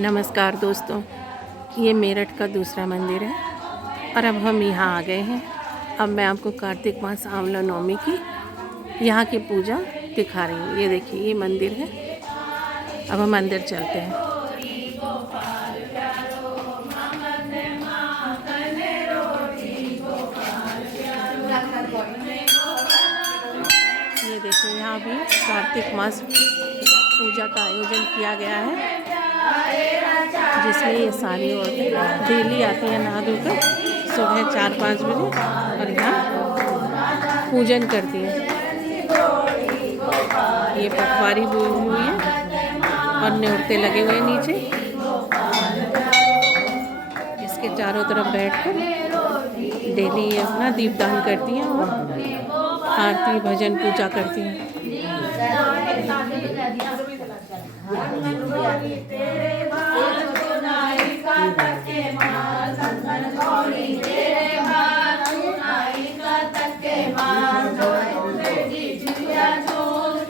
नमस्कार दोस्तों, ये मेरठ का दूसरा मंदिर है और अब हम यहाँ आ गए हैं। अब मैं आपको कार्तिक मास आंवला नवमी की यहाँ की पूजा दिखा रही हूँ। ये देखिए, ये मंदिर है। अब हम अंदर चलते हैं। ये देखो, यहाँ भी कार्तिक मास पूजा का आयोजन किया गया है, जिसमें ये सारी औरतें डेली आती हैं नहा धोकर सुबह 4-5 बजे और यहाँ पूजन करती हैं। ये पटवारी बोई हुई है और न्योते लगे हुए हैं नीचे। इसके चारों तरफ बैठकर डेली ये अपना दीपदान करती हैं और आरती भजन पूजा करती हैं।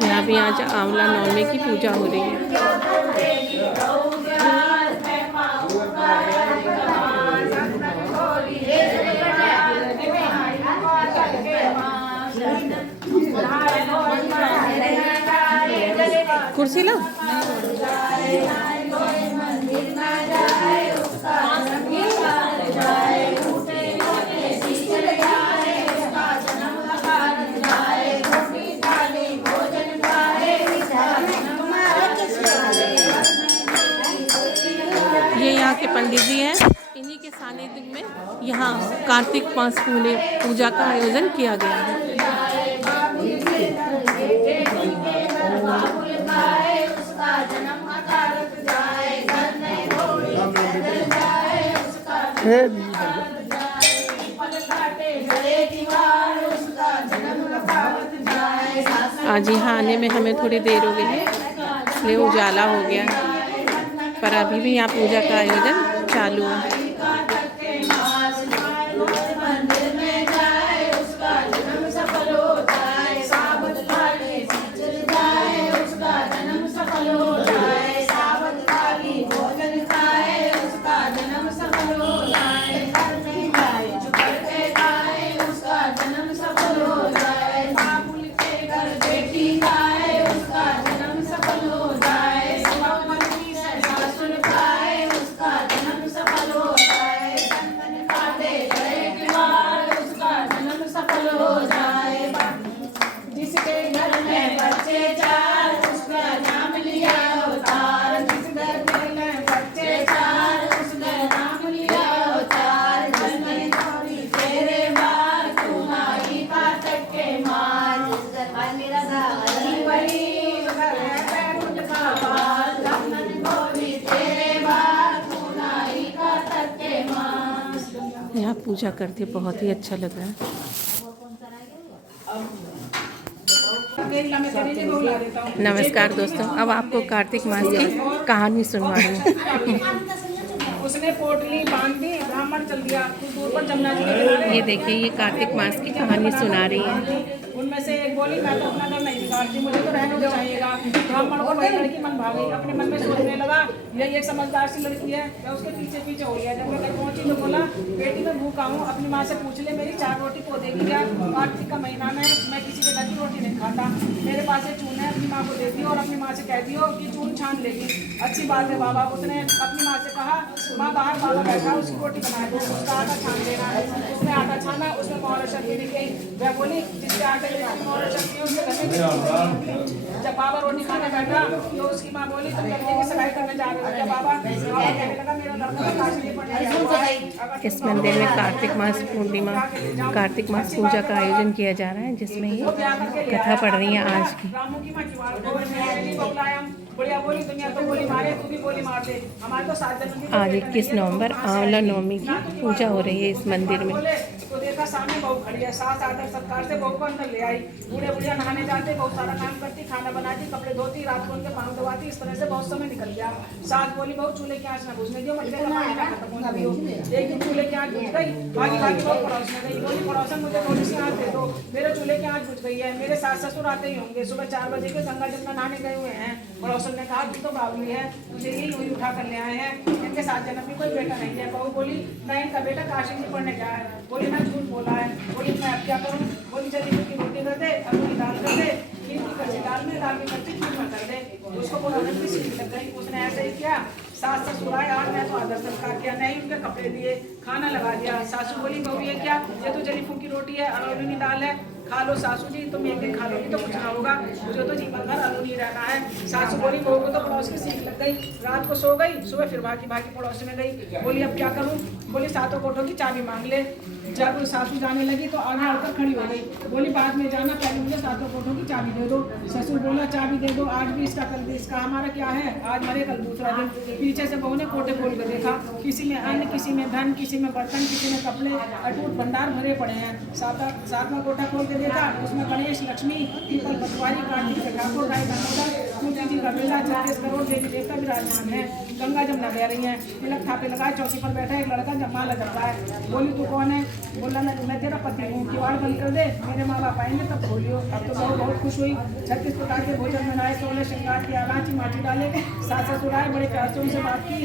यहाँ भी आज आंवला नवमी की पूजा हो रही है। कुर्सी ला। ये यहाँ के पंडित जी हैं। इन्हीं के सानिध्य में यहाँ कार्तिक मास पूजा का आयोजन किया गया है। आज यहाँ आने में हमें थोड़ी देर हो गई है, इसलिए उजाला हो गया है, पर अभी भी यहाँ पूजा का आयोजन चालू है। यहाँ पूजा करते बहुत ही अच्छा लग रहा है। नमस्कार दोस्तों, अब आपको कार्तिक मास की कहानी सुनवा रही हूँ। उसने पोटली बांध दी, ब्राह्मण चल दिया दूर पर जमुना जी के किनारे। ये देखिए, ये कार्तिक मास की कहानी सुना रही है। उनमें से एक बोली, मैं तो अपना घर नहीं बिगाड़ती, मुझे तो रहना चाहिएगा। ब्राह्मण को वही लड़की मन भाग गई। अपने मन में सोचने लगा, यही एक समझदार सी लड़की है, या उसके पीछे पीछे हो गया। जब मैं घर पहुंची तो बोला, बेटी मैं भूखा हूँ, अपनी माँ से पूछ ले, मेरी 4 रोटी को देगी क्या? कार्तिक का महीना में मैं किसी के घर की रोटी नहीं खाता। मेरे पास एक चून है, अपनी माँ को दे दियो और अपनी माँ से कह दियो कि चून छान लेगी। अच्छी बात है बाबा। उसने अपनी माँ से कहा, माँ बाहर बाबा बैठा, उसकी रोटी बना दो, उसका आटा छान देना है। उसने आटा छाना, उसमें मोहर शक्ति दिख गई। वह बोली, जिसके आटे में मोहर शक्ति है उसके घर में। जब बाबा रोटी खाने बैठा तो उसकी माँ बोली, तुम लड़के की सगाई करने जा रहे हो क्या? बाबा कहने लगा, मेरा लड़का काशी नहीं पड़ने। इस मंदिर में कार्तिक मास पूर्णिमा, कार्तिक मास पूजा का आयोजन किया जा रहा है, जिसमें ये कथा पढ़ रही है आज की। आज 21 नवंबर आंवला नवमी की पूजा हो रही है इस मंदिर में। तो देखा सामने बहू खड़ी है, सास आदर सत्कार से बहू को अंदर ले आई। बूढ़े बुढ़िया नहाने जाते, बहुत सारा काम करती, खाना बनाती, कपड़े धोती, रात को उनके पाँव दबाती। इस तरह से बहुत समय निकल गया। सास बोली, बहू चूल्हे की आँच न बुझने दियो, मटके का पानी ना खत्म होने दियो। एक दिन चूल्हे की आँच बुझ गई, भागी भागी बहू पड़ोस में गई। बोली, पड़ोसन मुझे थोड़ी सी आँच दे दो, मेरे चूल्हे की आँच बुझ गई है। मेरे सास ससुर आते ही होंगे, सुबह 4 बजे के गंगा जमुना नहाने गए हुए हैं। पड़ोसन पड़ोसन ने कहा तू तो बावली है, तुझे ये यूं ही उठा कर ले आए हैं, इनके 7 जन्म में कोई बेटा नहीं है। बहू बोली नहीं, इनका बेटा काशी में पढ़ने गया है। बोली मैं झूठ बोला है। बोली मैं अब क्या करूँ? बोली चलिए की रोटी कर दे, अभी दाल कर दे, खीर की कच्ची दाल में, दाल की कच्ची खीर में कर दे। उसको बुढ़ाने की सीख लग गई। उसने ऐसे ही किया। सास ससुर आए, आज मैं तो आदर सत्कार किया, नहीं उनके कपड़े दिए, खाना लगा दिया। सासू बोली बहू ये क्या, ये तो जली फूकी रोटी है, अलोनी दाल है, खा लो सासू जी, तुम एक दिन खा लोगी तो कुछ ना होगा, मुझे तो जीवन भर अलोनी रहना है। सासू बोली बहू को तो पड़ोस की सीख लग गई। रात को सो गई, सुबह फिर भागी भागी पड़ोस में गई। बोली अब क्या करूँ? बोली सातों कोठों की चाबी मांग ले। जब सासू जाने लगी तो आगे आकर खड़ी हो गई। बोली बाद में जाना, पहले मुझे सातों कोठों की चाबी दे दो। ससुर बोला चाबी दे दो, आज भी इसका कल भी इसका, हमारा क्या है, आज मरे कल दूसरा दिन। पीछे से बहू ने कोटे खोल कर देखा, किसी में अन्न, किसी में धन, किसी में बर्तन, किसी में कपड़े, अटूट भंडार भरे पड़े हैं। सातवां कोठा खोल के देखा, उसमें गणेश, लक्ष्मी, पीपल, पटवारी, कार्तिक, ठाकुर, गाय, दामोदर, तुलसी जी का बेला, 36 करोड़ देवी देवता विराजमान है। गंगा जमुना बह रही है, तिलक थापे लगाए, चौकी पर बैठा एक लड़का जब माला जप रहा है। बोली तू कौन है? बोला मैं तेरा पति हूँ, किवाड़ बंद कर दे, मेरे माँ बाप आएंगे तब खोलियो। अब तो बहू बहुत खुश हुई। 36 प्रकार के भोजन बनाए, 16 श्रृंगार की आलाची माची डाले, सास ससुर आए, बड़े प्यार से उनसे बात की,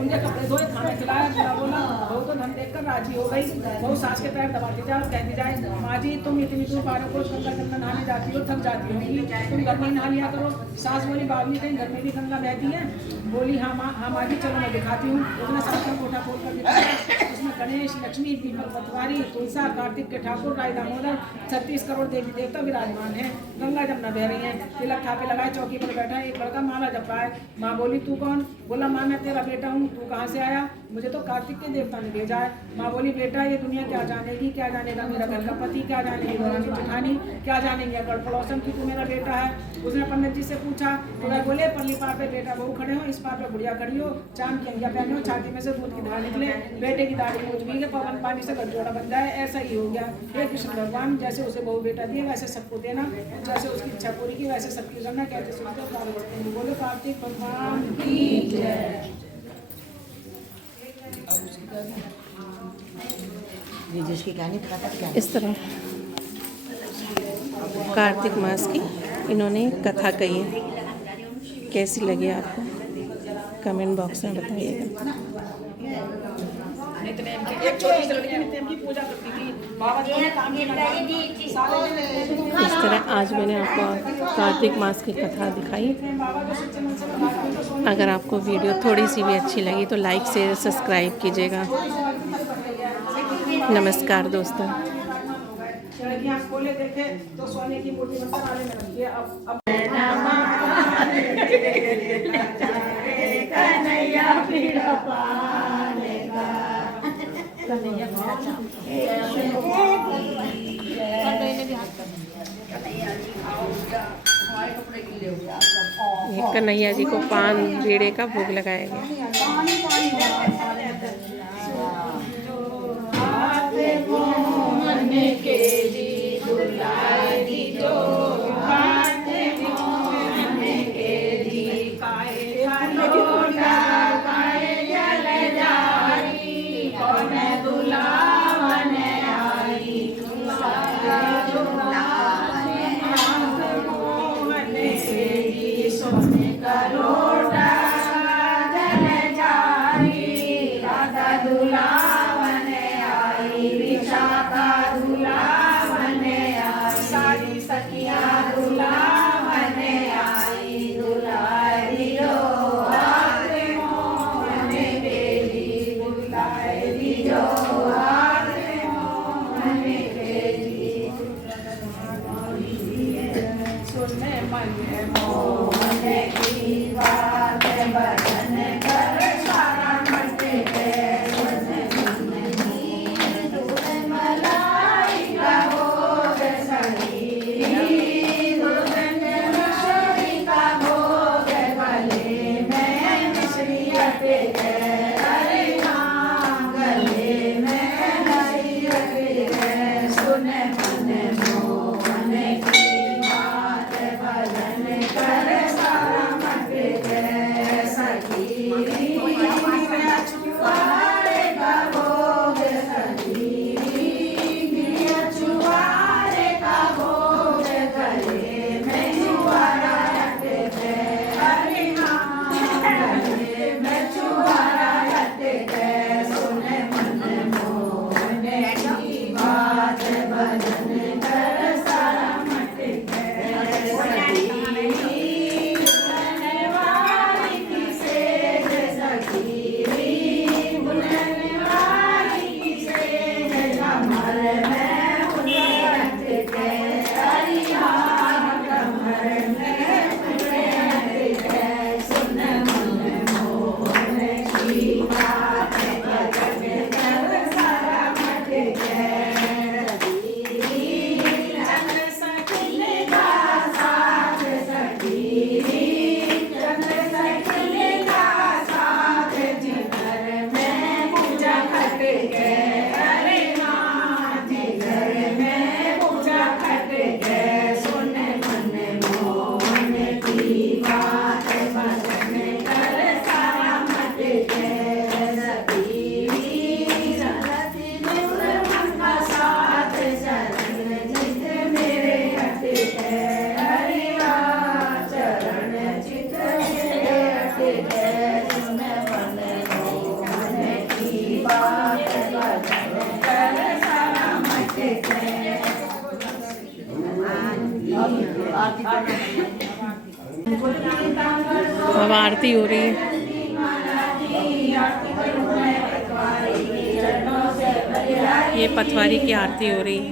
उनके कपड़े धोए, खाना खिलाया। बोला बहू तो धन देखकर राजी हो गई। बहू सास के पैर दबाती जाए, कहती जाए माँ जी तुम इतनी दूर पारों को गंगा गंगा नहाने जाती हो, थक जाती होगी, तुम घर में नहा लिया करो। सास बोली बावली कहीं घर में भी गंगा बहती है? बोली हाँ माँ जी चलो मैं दिखाती हूँ। उसने सातवां कोठा खोल कर दिखाया, उसमें गणेश, लक्ष्मी, पीपल, पटवारी, तुलसा, कार्तिक के ठाकुर, गाय, दामोदर, 36 करोड़ देवी देवता विराजमान है। गंगा जमुना बह रही है, तिलक थापे लगाए, चौकी पर बैठा है एक लड़का माला जप रहा है। माँ बोली तू कौन? बोला माँ मैं तेरा बेटा हूँ, तू कहाँ से आया? मुझे तो कार्तिक के देवता ने भेजा है। माँ बोली बेटा ये दुनिया क्या जानेगी, क्या जानेगा मेरा घर का पति, क्या जानेगी रानी जेठानी, क्या जानेंगे अगर पड़ोसन की तू मेरा बेटा है। उसने पंडित जी से पूछा तो वह बोले पल्ली पार पे बेटा बहू खड़े हो, इस पार पे बुढ़िया खड़ी हो, चांद की अंगिया पहने हो, छाती में से दूध की धार निकले, बेटे की दाढ़ी मूछ भी पवन पानी से गठजोड़ा बन जाए, ऐसा ही हो गया। हे कृष्ण भगवान जैसे उसे बहू बेटा दिए वैसे सबको देना, जैसे उसकी इच्छा पूरी की वैसे सबकी करना। कहते सुनते बोले कार्तिक भगवान की जय। जिसकी कहानी पता क्या इस तरह कार्तिक मास की इन्होंने कथा कही है। कैसी लगी आपको कमेंट बॉक्स में बताइएगा। एक छोटी सी लड़की नित्य की पूजा करती थी, बाबा जी ने काम किया। इस तरह आज मैंने आपको कार्तिक मास की कथा दिखाई। अगर आपको वीडियो थोड़ी सी भी अच्छी लगी तो लाइक शेयर सब्सक्राइब कीजिएगा। नमस्कार दोस्तों। लड़कियां खोले देखे तो सोने की मूर्ति बनकर आने में लगती है। अब ये कन्हैया जी को पान बीड़े का भोग लगाया गया। दुलावन आई अब आरती हो रही है। ये पटवारी की आरती हो रही है।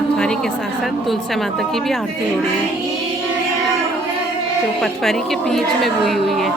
पटवारी के साथ साथ तुलसी माता की भी आरती हो रही है, जो पटवारी के बीच में बोई हुई है।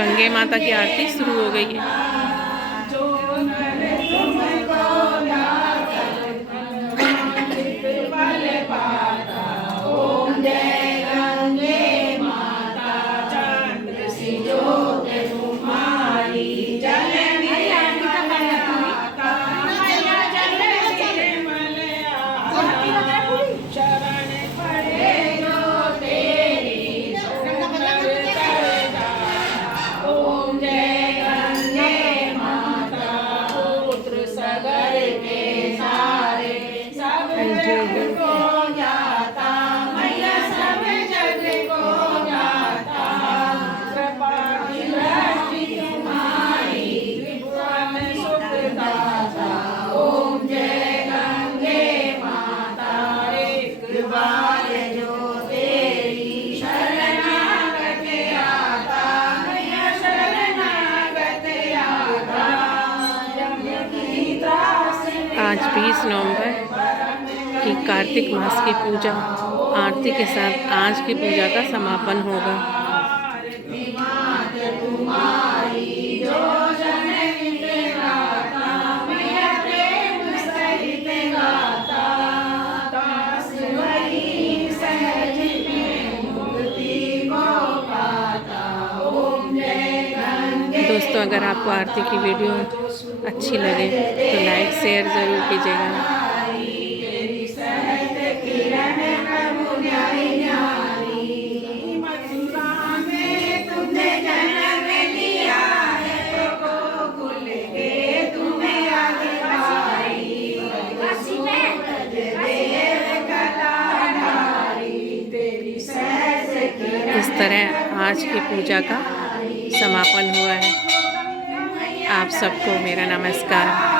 गंगे माता की आरती शुरू हो गई है। आज 20 नवंबर की कार्तिक मास की पूजा आरती के साथ आज की पूजा का समापन होगा। दोस्तों, अगर आपको आरती की वीडियो अच्छी लगे तो लाइक शेयर ज़रूर कीजिएगा। तरह आज की पूजा का समापन हुआ है। आप सबको मेरा नमस्कार।